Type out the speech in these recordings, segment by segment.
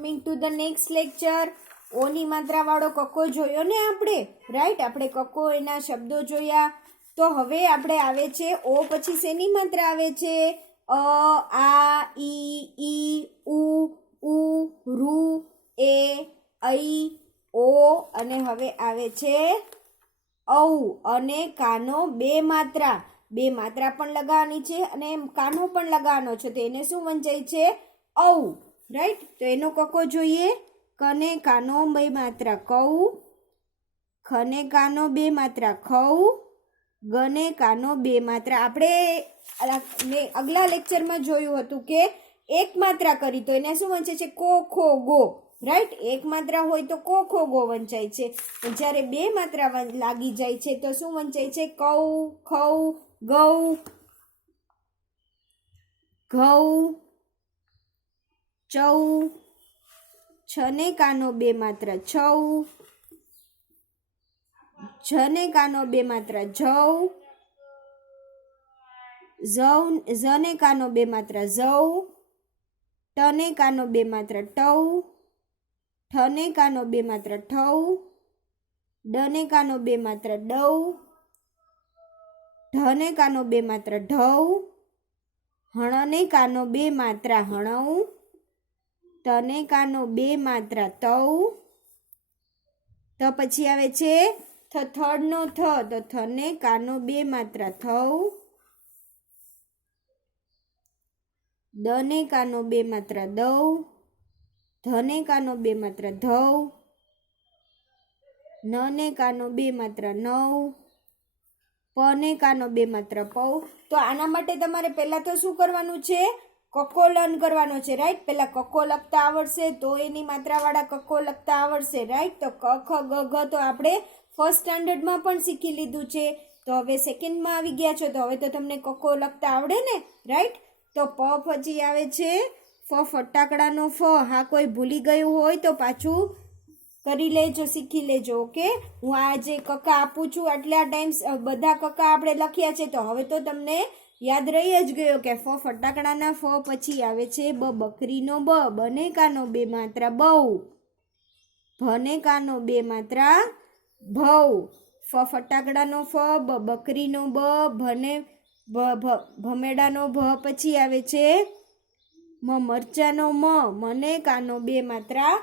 Coming to the next lecture. ઓની માત્રા વાળો કક્કો જોયો ને આપણે, રાઈટ? આપણે કક્કો એના શબ્દો જોયા. તો હવે આપણે આવે છે ઓ પછી શેની માત્રા આવે છે? અ, આ, ઈ, ઉ, રૂ, એ, ઐ, ઓ અને હવે આવે છે ઔ. અને કાનો બે માત્રા પણ લગાવવાની છે અને કાનો પણ લગાવવાનો છે. તો એને શું વંચાય છે? ઔ, રાઈટ? તો એનો કક્કો જોઈએ. કને કાનો બે માત્રા કૌ, ખને કાનો બે માત્રા ખૌ, ગને કાનો બે માત્રા. આપણે અગલા લેક્ચરમાં જોયું હતું કે એક માત્રા કરી તો એને શું વંચાય છે? કો, ખો, ગો, રાઈટ? એક માત્રા હોય તો કો, ખો, ગો વંચાય છે. જ્યારે બે માત્રા લાગી જાય છે તો શું વંચાય છે? કૌ, ખૌ, ગૌ, ઘઉ, ચૌ, છને કાનો બે માત્રા છૌ, જને કાનો બે માત્રા જૌ, ઝને કાનો બે માત્રા ઝૌ, ટને કાનો બે માત્રા ટૌ, ઠને કાનો બે માત્રા ઠૌ, ડને કાનો બે માત્રા ડૌ, ઢને કાનો બે માત્રા ઢૌ, હણને કાનો બે માત્રા હણૌ, તને કાનો બે માત્રા તૌ. તો પછી આવે છે થર્ડ નો થ, તો થને કાનો બે માત્રા થૌ, દને કાનો બે માત્રા દૌ, ધને કાનો બે માત્રા ધૌ, નને કાનો બે માત્રા નૌ, પને કાનો બે માત્રા પૌ. તો આના માટે તમારે પહેલા તો શું કરવાનું છે? કક્કો લર્ન કરવાનો છે, રાઈટ? પહેલા કક્કો લખતા આવડશે તો એની માત્રાવાળા કક્કો લખતા આવડશે, રાઈટ? તો ક, ખ, ગ, ઘ તો આપણે ફર્સ્ટ સ્ટાન્ડર્ડમાં પણ શીખી લીધું છે. તો હવે સેકન્ડમાં આવી ગયા છો તો હવે તો તમને કક્કો લખતા આવડે ને, રાઈટ? તો પ પછી આવે છે ફ, ફટાકડાનો ફ. હા, કોઈ ભૂલી ગયું હોય તો પાછું કરી લેજો, શીખી લેજો. ઓકે, હું આ જે કક્કા આપું છું આટલા ટાઈમ્સ બધા કક્કા આપણે લખ્યા છે તો હવે તો તમને યાદ રહી જ ગયો કે ફ ફટાકડાના ફ પછી આવે છે બ બકરીનો બ, બને કાનો બે માત્રા બહુ, ભને કાનો બે માત્રા ભૌ, ફ ફટાકડાનો ફ, બ બકરીનો બ, ભને ભમેડાનો ભ પછી આવે છે મ મરચાનો મ, મને કાનો બે માત્રા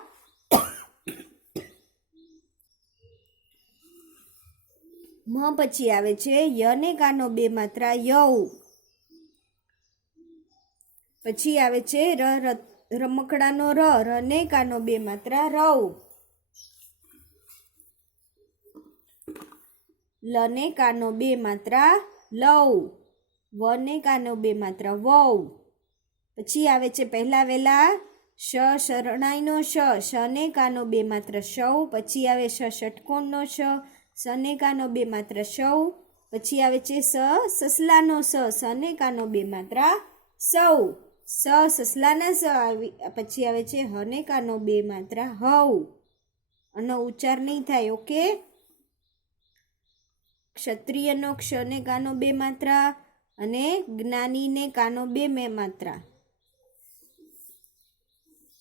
મ પછી આવે છે યને કાનો બે માત્રા યૌ. પછી આવે છે રમકડાનો ર, રને કાનો બે માત્રા રૌ, લને કાનો બે માત્રા લૌ, વને કાનો બે માત્રા વૌ. પછી આવે છે પહેલા વેલા શ, શરણાઈનો શ, શને કાનો બે માત્રા શૌ. પછી આવે શ, ષટકોણનો શ, સને કાનો બે માત્રા શૌ. પછી આવે છે સ, સસલાનો સ, સને કાનો બે માત્રા સૌ, સ સસલાના સ. પછી આવે છે હને કાનો બે માત્રા હૌ. આનો ઉચ્ચાર નહીં થાય. ઓકે, ક્ષત્રિયનો ક્ષને કાનો બે માત્રા અને જ્ઞાનીને કાનો બે માત્રા.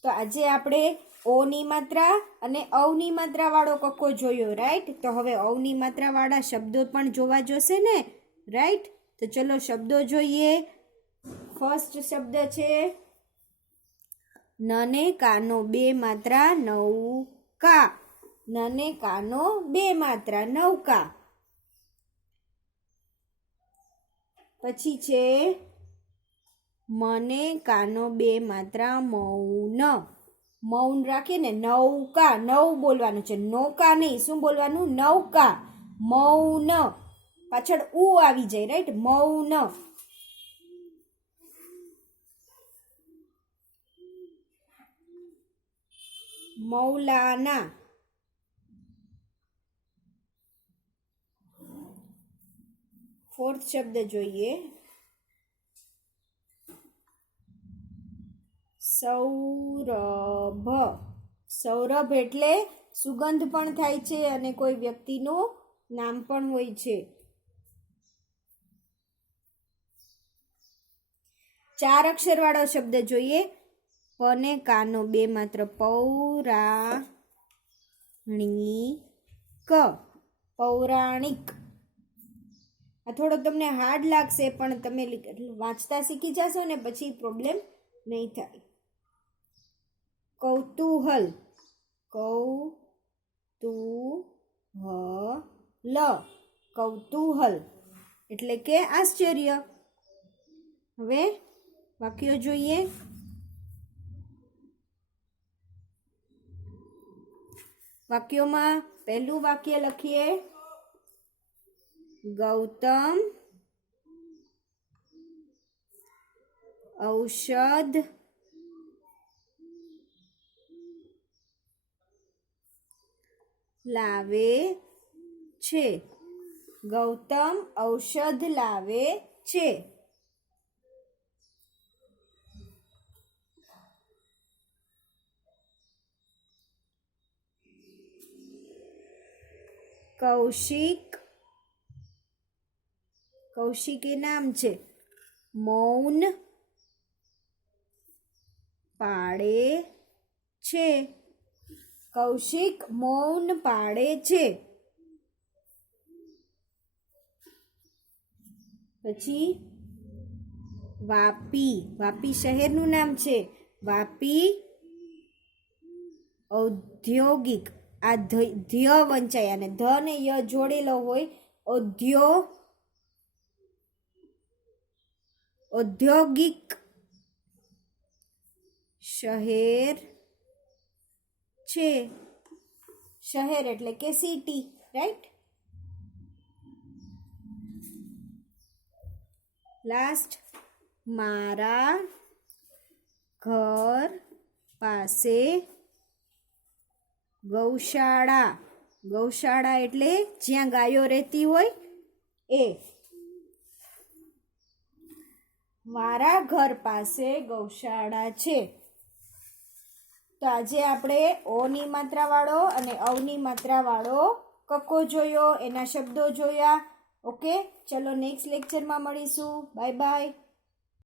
તો આજે આપણે ઓની માત્રા અને ઔની માત્રા વાળો કક્કો જોયો, રાઈટ? તો હવે ઔની માત્રા વાળા શબ્દો પણ જોવા જોશે ને, રાઈટ? તો ચલો શબ્દો જોઈએ. ફર્સ્ટ શબ્દ છે નને કાનો બે માત્રા નૌકા, નને કાનો બે માત્રા નૌકા. પછી છે મને કાનો બે માત્રા મૌન, મૌન રાખીએ ને નૌકા, નવ બોલવાનું છે, નૌકા નહીં. શું બોલવાનું? નૌકા, મૌન. પાછળ ઉ આવી જાય, રાઈટ? મૌન. મૌલાના. ફોર્થ શબ્દ જોઈએ સૌરભ. સૌરભ એટલે સુગંધ પણ થાય છે અને કોઈ વ્યક્તિનું નામ પણ હોય છે. 4 અક્ષર વાળો શબ્દ જોઈએ પ ને કાનો બે માત્ર પૌરાણિક પૌરાણિક. આ થોડો તમને હાર્ડ લાગશે પણ તમે વાંચતા શીખી જશો ને પછી પ્રોબ્લેમ નહીં થાય. કૌતૂહલ કૌતૂહલ એટલે કે આશ્ચર્ય. હવે વાક્યો જોઈએ. વાક્યોમાં પહેલું વાક્ય લખીએ. ગૌતમ ઔષધ લાવે છે. ગૌતમ ઔષધ લાવે છે. કૌશિક એ નામ છે. મૌન પાળે છે. કૌશિક મૌન પાળે છે. પછી વાપી શહેરનું નામ છે. વાપી ઔદ્યોગિક. આ ધ્ય વંચાય અને ધ ને ય જોડેલો હોય. ઔદ્યોગિક શહેર છે. શહેર એટલે કે સિટી, રાઈટ. લાસ્ટ, મારા ઘર પાસે ગૌશાળા એટલે જ્યાં ગાયો રહેતી હોય એ. મારા ઘર પાસે ગૌશાળા છે. તો આજે આપણે ઓની માત્રાવાળો અને અવની માત્રાવાળો કક્કો જોયો, એના શબ્દો જોયા. ઓકે, ચલો નેક્સ્ટ લેક્ચરમાં મળીશું. Bye bye.